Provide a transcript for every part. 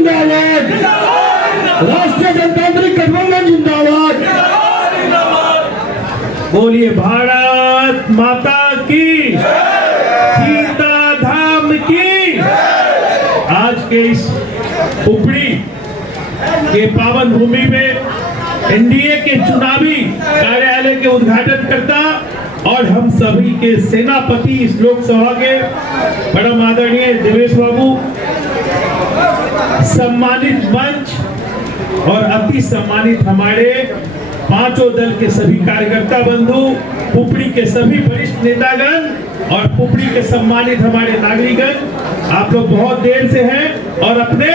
जिंदाबाद, राष्ट्रीय जनतांत्रिक गठबंधन जिंदाबाद। बोलिए भारत माता की, सीता धाम की। आज के इस पुपड़ी के पावन भूमि में एनडीए के चुनावी कार्यालय के उद्घाटन करता और हम सभी के सेनापति इस लोकसभा के परम आदरणीय देवेश बाबू, सम्मानित मंच और अति सम्मानित हमारे पांचों दल के सभी कार्यकर्ता बंधु, पुपड़ी के सभी वरिष्ठ नेतागण और पुपड़ी के सम्मानित हमारे नागरिकगण, आप लोग बहुत देर से हैं और अपने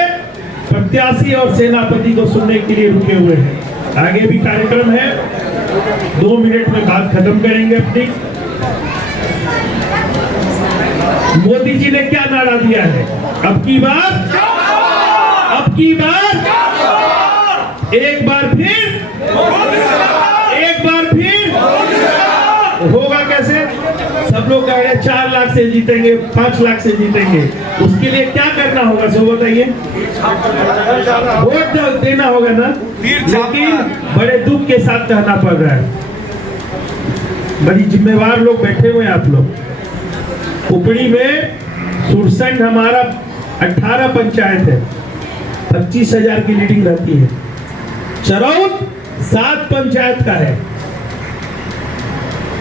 प्रत्याशी और सेनापति को सुनने के लिए रुके हुए हैं। आगे भी कार्यक्रम है, 2 मिनट में बात खत्म करेंगे अपनी। मोदी जी ने क्या नारा दिया है? अब की बार एक बार फिर होगा कैसे? सब लोग कह रहे हैं 4 लाख से जीतेंगे, 5 लाख से जीतेंगे। उसके लिए क्या करना होगा सब बताइए? वोट देना होगा ना, लेकिन बड़े दुख के साथ कहना पड़ रहा है। बड़ी जिम्मेवार लोग बैठे हुए हैं आप लोग। पुपड़ी में सुरसंड हमारा 18 पंचायत है, 25,000 की लीडिंग रहती है। चरौद 7 पंचायत का है,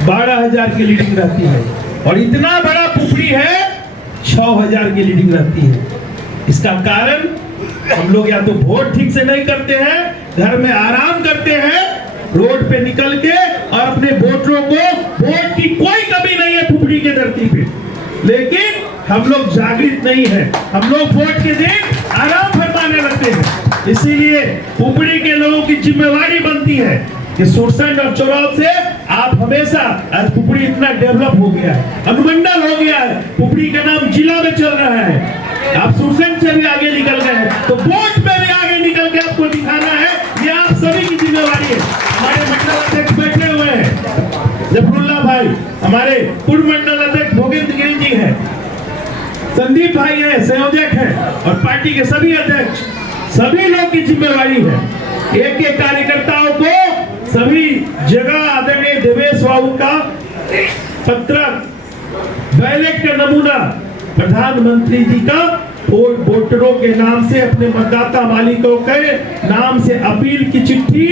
12,000 की लीडिंग रहती है। और इतना बड़ा पुपड़ी है, 6,000 की लीडिंग रहती है। इसका कारण हम लोग या तो वोट ठीक से नहीं करते हैं, घर में आराम करते हैं, रोड पे निकल के और अपने वोटरों को, वोट की कोई कमी नहीं है पुपड़ी के धरती पे, लेकिन हम लोग जागृत नहीं है। हम लोग वोट के दिन आराम फरमाने लगते हैं। इसीलिए पुपड़ी के लोगों की जिम्मेवारी बनती है कि सुरसंड और चरौद से आप हमेशा, आज पुपड़ी इतना डेवलप हो गया है, अनुमंडल हो गया है, पुपड़ी का नाम जिला में चल रहा है। आप सुरसंड से भी आगे निकल गए हैं, तो वोट में भी आगे निकल के आपको दिखाना है। ये आप सभी की जिम्मेवारी है। हमारे मंडल अध्यक्ष बैठे हुए हैं, जफरुल्ला भाई, हमारे पूर्व मंडल अध्यक्ष भोगेंद्र गिरी जी हैं, संदीप भाई है, संयोजक है, और पार्टी के सभी अध्यक्ष, सभी लोग की जिम्मेवारी है। एक एक कार्यकर्ताओं को सभी जगह आदरणीय देवेश बाबू का पत्रक, बैलेट का नमूना, प्रधानमंत्री जी का वोटरों के नाम से, अपने मतदाता मालिकों के नाम से अपील की चिट्ठी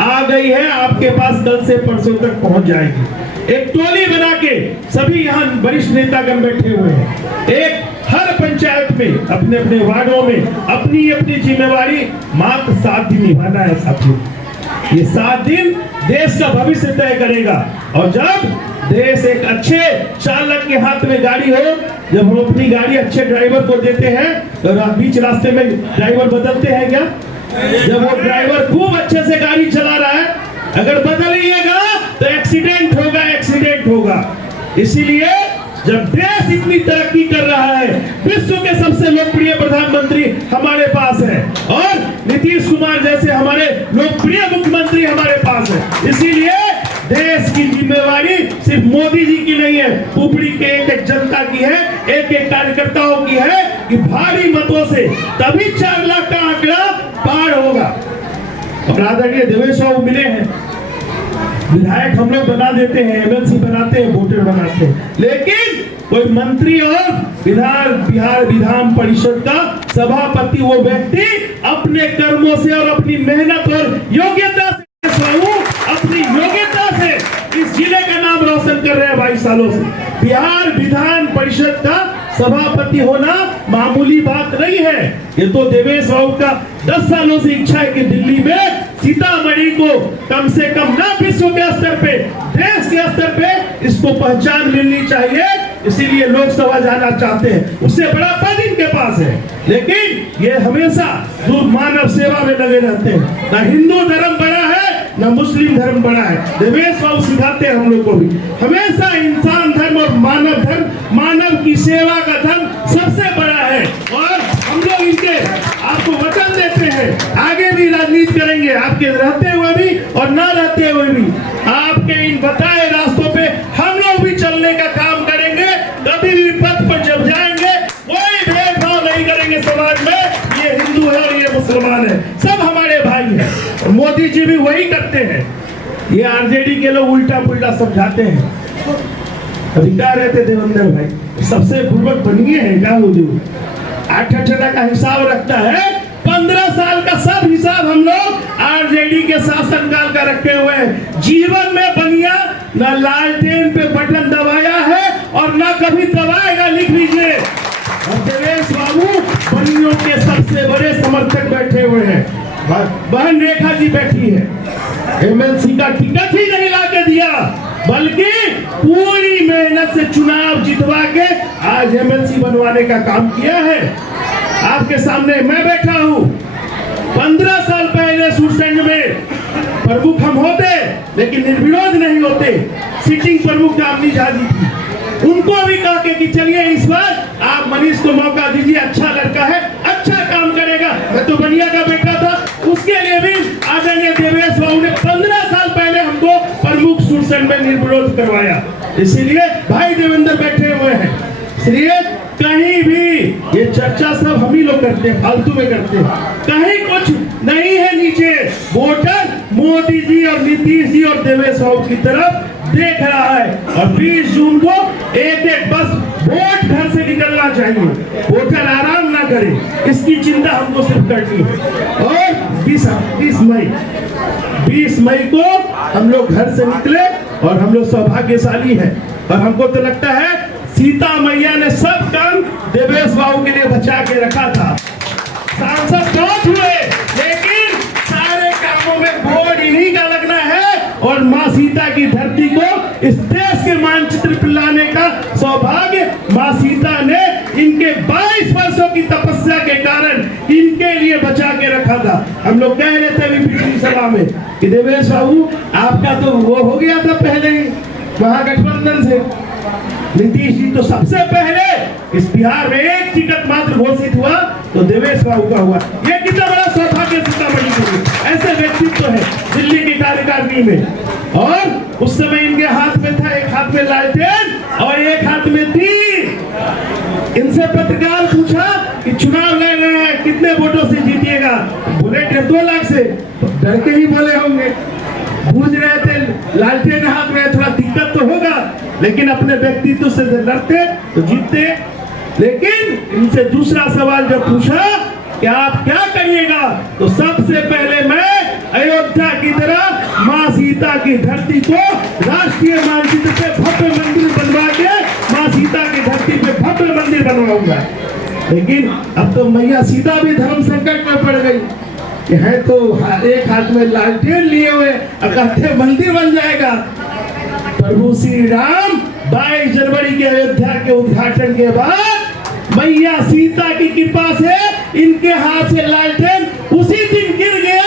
आ गई है, आपके पास कल से परसों तक पहुंच जाएगी। एक टोली बना के सभी यहाँ वरिष्ठ नेतागण बैठे हुए हैं। एक हर पंचायत में, अपने अपने वार्डों में अपनी अपनी जिम्मेवारी मात्र 7 दिन निभाना है साथियों। ये 7 दिन देश का भविष्य तय करेगा। और जब देश एक अच्छे चालक के हाथ में गाड़ी हो, जब हम अपनी गाड़ी अच्छे ड्राइवर को देते हैं तो बीच रास्ते में ड्राइवर बदलते हैं क्या? जब वो ड्राइवर खूब अच्छे से गाड़ी चला रहा है, अगर बदलिएगा तो एक्सीडेंट होगा। इसीलिए जब देश इतनी तरक्की कर रहा है, विश्व के सबसे लोकप्रिय प्रधानमंत्री हमारे पास है और नीतीश कुमार जैसे हमारे लोकप्रिय मुख्यमंत्री हमारे पास है, इसीलिए देश की जिम्मेवारी सिर्फ मोदी जी की नहीं है, पुपड़ी के एक एक जनता की है, एक एक कार्यकर्ताओं की है कि भारी मतों से तभी 4 लाख का आंकड़ा पार होगा। और आदरणीय देवेश बाबू मिले हैं, विधायक हम लोग बना देते हैं, एमएलसी बनाते हैं, वोटर बनाते हैं, लेकिन कोई मंत्री और बिहार विधान परिषद का सभापति वो व्यक्ति अपने कर्मों से और अपनी मेहनत और योग्यता से, अपनी योग्यता से इस जिले का नाम रोशन कर रहे हैं 22 सालों से। बिहार विधान परिषद का सभापति होना मामूली बात नहीं है। ये तो देवेश बाबू का 10 सालों से इच्छा है कि दिल्ली में सीतामढ़ी को कम से कम ना विश्व के स्तर पे, देश के स्तर पे इसको पहचान मिलनी चाहिए। इसीलिए लोकसभा जाना चाहते हैं, उससे बड़ा पद इनके पास है, लेकिन ये हमेशा मानव सेवा में लगे रहते हैं। ना हिंदू धर्म बड़ा है, ना मुस्लिम धर्म बड़ा है। देवेश बाबू सिखाते हैं हम लोग को भी, हमेशा इंसान धर्म और मानव धर्म, मानव की सेवा का धर्म सबसे बड़ा है। और हम लोग इनके आपको वचन देते हैं, आगे भी राजनीति करेंगे, आपके रहते हुए भी और ना रहते हुए भी आपके इन बताए रास्तों पे हम लोग भी चलने का काम करेंगे। कभी भी पथ पर जब जाएंगे कोई भेदभाव नहीं करेंगे समाज में। ये हिंदू है और ये मुसलमान है, सब हमारे भाई हैं। और मोदी जी भी वही करते हैं। ये आरजेडी के लोग उल्टा पुल्टा समझाते हैं। अभी क्या रहते देवेंद्र भाई, सबसे पूर्वक बनिए हैं क्या हुजूर? 8 आना का हिसाब रखता है, 15 साल का सब हिसाब हम लोग आरजेडी के शासनकाल का रखे हुए हैं। जीवन में बनिया ना लालटेन पे बटन दबाया है और ना कभी दबाएगा, लिख लीजिए। और देवेश बाबू बनियों के सबसे बड़े समर्थक बैठे हुए हैं। बहन रेखा जी बैठी है, एमएलसी का टिकट ही नहीं लाके दिया, बल्कि पूरी मेहनत से चुनाव जितवा के आज एमएलसी बनवाने का काम किया है। आपके सामने मैं बैठा हूं। 15 साल पहले सुरसंड में प्रमुख हम होते, लेकिन निर्विरोध नहीं होते। सिटिंग प्रमुख गामनी झा जी थी, उनको भी कहा कि चलिए इस बार आप मनीष को मौका दीजिए, अच्छा लड़का है, अच्छा काम करेगा। मैं तो बनिया का बेटा था, उसके लिए भी आदरणीय देवेश बाबू ने 15 साल पहले हमको प्रमुख सुरसंड में निर्विरोध करवाया। इसीलिए भाई देवेंद्र बैठे हुए हैं। इसलिए कहीं भी ये चर्चा सब हम ही लोग करते हैं, फालतू में करते हैं, कहीं कुछ नहीं है। नीचे वोटर मोदी जी और नीतीश जी और देवेश बाबू की तरफ देख रहा है। और 20 जून को एक बस वोट घर से निकलना चाहिए, वोटर आराम ना करे, इसकी चिंता हमको सिर्फ करनी है। और 20 मई को हम लोग घर से निकले और हम लोग सौभाग्यशाली हैं। और हमको तो लगता है सीता मैया ने सब काम देवेश बाबू के लिए बचा के रखा था। सांसद बहुत हुए, लेकिन सारे कामों में वोट इन्हीं का लगना है। और माँ सीता की धरती को इस देश के मानचित्र पर लाने का सौभाग्य माँ सीता ने इनके 22 वर्षों की तपस्या के कारण इनके लिए बचा के रखा था। हम लोग कह रहे थे अभी पिछली सभा में कि देवेश बाबू आपका तो वो हो गया था पहले ही महागठबंधन से, नीतीश जी तो सबसे पहले इस बिहार में एक टिकट मात्र घोषित हुआ तो देवेश बाबू का हुआ। ये कितना बड़ा सौभाग्य सीतामढ़ी के लिए, ऐसे व्यक्तित्व है दिल्ली की कार्यकारिणी में। और उस समय इनके हाथ में था, एक हाथ में लालटेन और एक हाथ में तीर। इनसे पत्रकार पूछा कि चुनाव लड़ रहे हैं, कितने वोटों से जीतिएगा? बोले 2 लाख से। डर के ही बोले होंगे, बूझ रहे थे लालटेन हाथ में, थोड़ा दिक्कत तो होगा, लेकिन अपने व्यक्तित्व से लड़ते तो जीतते। लेकिन इनसे दूसरा सवाल जब पूछा कि आप क्या करिएगा, तो सबसे पहले मैं अयोध्या की तरह माँ सीता की धरती को राष्ट्रीय मानचित्र पे भव्य मंदिर बनवा के माँ सीता की धरती पे भव्य मंदिर बनवाऊंगा। लेकिन अब तो मैया सीता भी धर्म संकट में पड़ गई है, तो एक हाथ में लालटेन लिए हुए कहते मंदिर बन जाएगा। प्रभु श्री राम 22 जनवरी के अयोध्या के उद्घाटन के बाद मैया सीता की कृपा से इनके हाथ से लालटेन उसी दिन गिर गया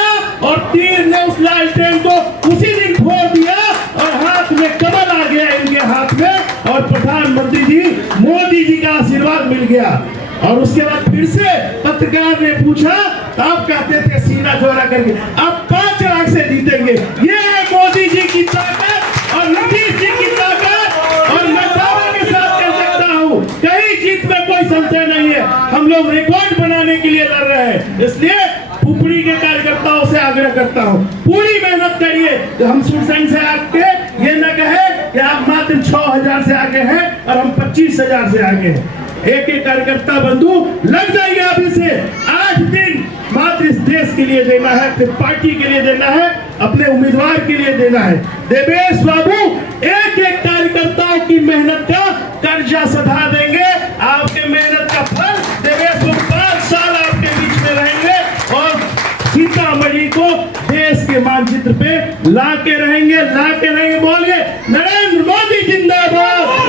और तीर ने उस लालटेन को उसी दिन फोड़ दिया और हाथ में कमल आ गया इनके हाथ में। और प्रधानमंत्री जी मोदी जी का आशीर्वाद मिल गया। और उसके बाद फिर से पत्रकार ने पूछा, आप कहते थे सीना चौड़ा करके, अब 5 लाख से जीतेंगे। ये है मोदी जी की ताकत और नीतीश जी की ताकत। और मैं दावे के साथ कह सकता हूँ कहीं जीत में कोई संशय नहीं है। हम लोग रिकॉर्ड बनाने के लिए लड़ रहे हैं। इसलिए पुपड़ी के कार्यकर्ताओं से आग्रह करता हूँ, पूरी मेहनत करिए। तो हम सुरसंड से आके ये न कहे कि आप मात्र 6000 से आगे हैं और हम 25,000 से आगे हैं। एक एक कार्यकर्ता बंधु लग जाइए अभी से। 8 दिन मात्र इस देश के लिए देना है, फिर पार्टी के लिए देना है, अपने उम्मीदवार के लिए देना है। देवेश बाबू एक एक कार्यकर्ताओं की मेहनत का कर्जा सधा देंगे। आपके मेहनत का फल देवेश बाबू 5 साल आपके बीच में रहेंगे और सीतामढ़ी को देश के मानचित्र पे ला के रहेंगे। बोलिए नरेंद्र मोदी जिंदाबाद।